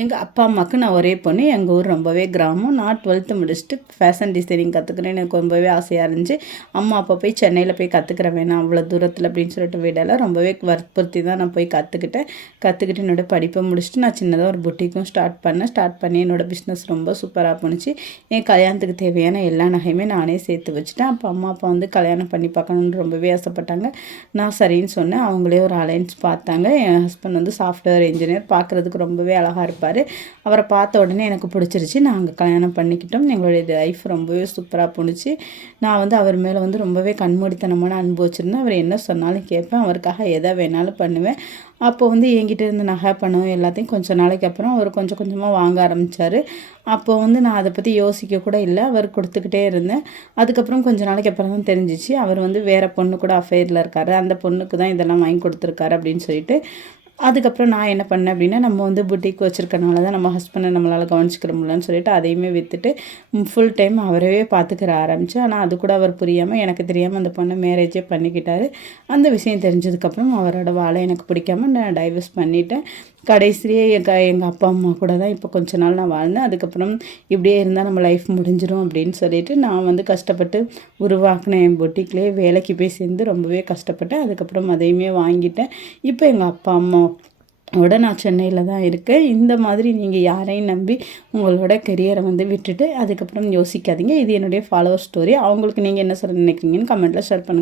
எங்கள் அப்பா அம்மாவுக்கு நான் ஒரே பொண்ணு. எங்கள் ஊர் ரொம்பவே கிராமம். நான் 12th முடிச்சுட்டு ஃபேஷன் டிசைனிங் கற்றுக்கிறேன்னு எனக்கு ரொம்பவே ஆசையாக இருந்துச்சு. அம்மா அப்பா போய் சென்னையில் போய் கற்றுக்கிற வேணாம் அவ்வளோ தூரத்தில் அப்படின்னு சொல்லிட்டு விடலை. ரொம்பவே வற்புறுத்தி தான் நான் போய் கற்றுக்கிட்டு என்னோடய படிப்பை முடிச்சுட்டு நான் சின்னதாக ஒரு புட்டிக்கும் ஸ்டார்ட் பண்ணி என்னோடய பிஸ்னஸ் ரொம்ப சூப்பராக போணுச்சு. என் கல்யாணத்துக்கு தேவையான எல்லா நகையுமே நானே சேர்த்து வச்சுட்டேன். அப்போ அம்மா அப்பா வந்து கல்யாணம் பண்ணி பார்க்கணுன்னு ரொம்பவே ஆசைப்பட்டாங்க. நான் சரின்னு சொன்னேன். அவங்களே ஒரு அலைன்ஸ் பார்த்தாங்க. என் ஹஸ்பண்ட் வந்து சாஃப்ட்வேர் இன்ஜினியர், பார்க்குறதுக்கு ரொம்பவே அழகாக இருப்பார். அவரை பார்த்த உடனே எனக்கு பிடிச்சிருச்சு. நாங்கள் கல்யாணம் பண்ணிக்கிட்டோம். எங்களுடைய லைஃப் ரொம்பவே சூப்பராக போணுச்சு. நான் வந்து அவர் மேலே வந்து ரொம்பவே கண்மூடித்தனமான அன்பு வச்சுருந்தேன். அவர் என்ன சொன்னாலும் கேட்பேன். அவருக்காக எதை வேணாலும் பண்ணுவேன். அப்போ வந்து என்கிட்ட இருந்த நகை பணம் எல்லாத்தையும் கொஞ்சம் நாளைக்கு அப்புறம் அவர் கொஞ்சம் கொஞ்சமாக வாங்க ஆரம்பித்தார். அப்போ வந்து நான் அதை பற்றி யோசிக்க கூட இல்லை. அவர் கொடுத்துக்கிட்டே இருந்தேன். அதுக்கப்புறம் கொஞ்சம் நாளைக்கு அப்புறம் தான் தெரிஞ்சிச்சு அவர் வந்து வேறு பொண்ணு கூட அஃபேரில் இருக்கார். அந்த பொண்ணுக்கு தான் இதெல்லாம் வாங்கி கொடுத்துருக்காரு அப்படின்னு சொல்லிட்டு. அதுக்கப்புறம் நான் என்ன பண்ணேன் அப்படின்னா, நம்ம வந்து புட்டிக் வச்சுருக்கனால தான் நம்ம ஹஸ்பண்டை நம்மளால் கவனிச்சிக்கிற முடியலன்னு சொல்லிட்டு அதையுமே விற்றுட்டு ஃபுல் டைம் அவரவே பார்த்துக்கிற ஆரம்பித்தேன். ஆனால் அது கூட அவர் புரியாமல், எனக்கு தெரியாமல் அந்த பொண்ணை மேரேஜே பண்ணிக்கிட்டாரு. அந்த விஷயம் தெரிஞ்சதுக்கப்புறம் அவரோட வாழை எனக்கு பிடிக்காம நான் டைவர்ஸ் பண்ணிட்டேன். கடைசியே எங்கள் அப்பா அம்மா கூட தான் இப்போ கொஞ்ச நாள் நான் வாழ்ந்தேன். அதுக்கப்புறம் இப்படியே இருந்தால் நம்ம லைஃப் முடிஞ்சிடும் அப்படின்னு சொல்லிட்டு நான் வந்து கஷ்டப்பட்டு உருவாக்கின என் பொட்டிக்லேயே வேலைக்கு போய் சேர்ந்து ரொம்பவே கஷ்டப்பட்டேன். அதுக்கப்புறம் அதையுமே வாங்கிட்டேன். இப்போ எங்கள் அப்பா அம்மாவோட நான் சென்னையில் தான் இருக்கேன். இந்த மாதிரி நீங்கள் யாரையும் நம்பி உங்களோட கெரியரை வந்து விட்டுட்டு அதுக்கப்புறம் யோசிக்காதீங்க. இது என்னுடைய ஃபாலோவர் ஸ்டோரி. அவங்களுக்கு நீங்கள் என்ன சொல்ல நினைக்கிறீங்கன்னு கமெண்ட்டில் ஷேர் பண்ணுங்கள்.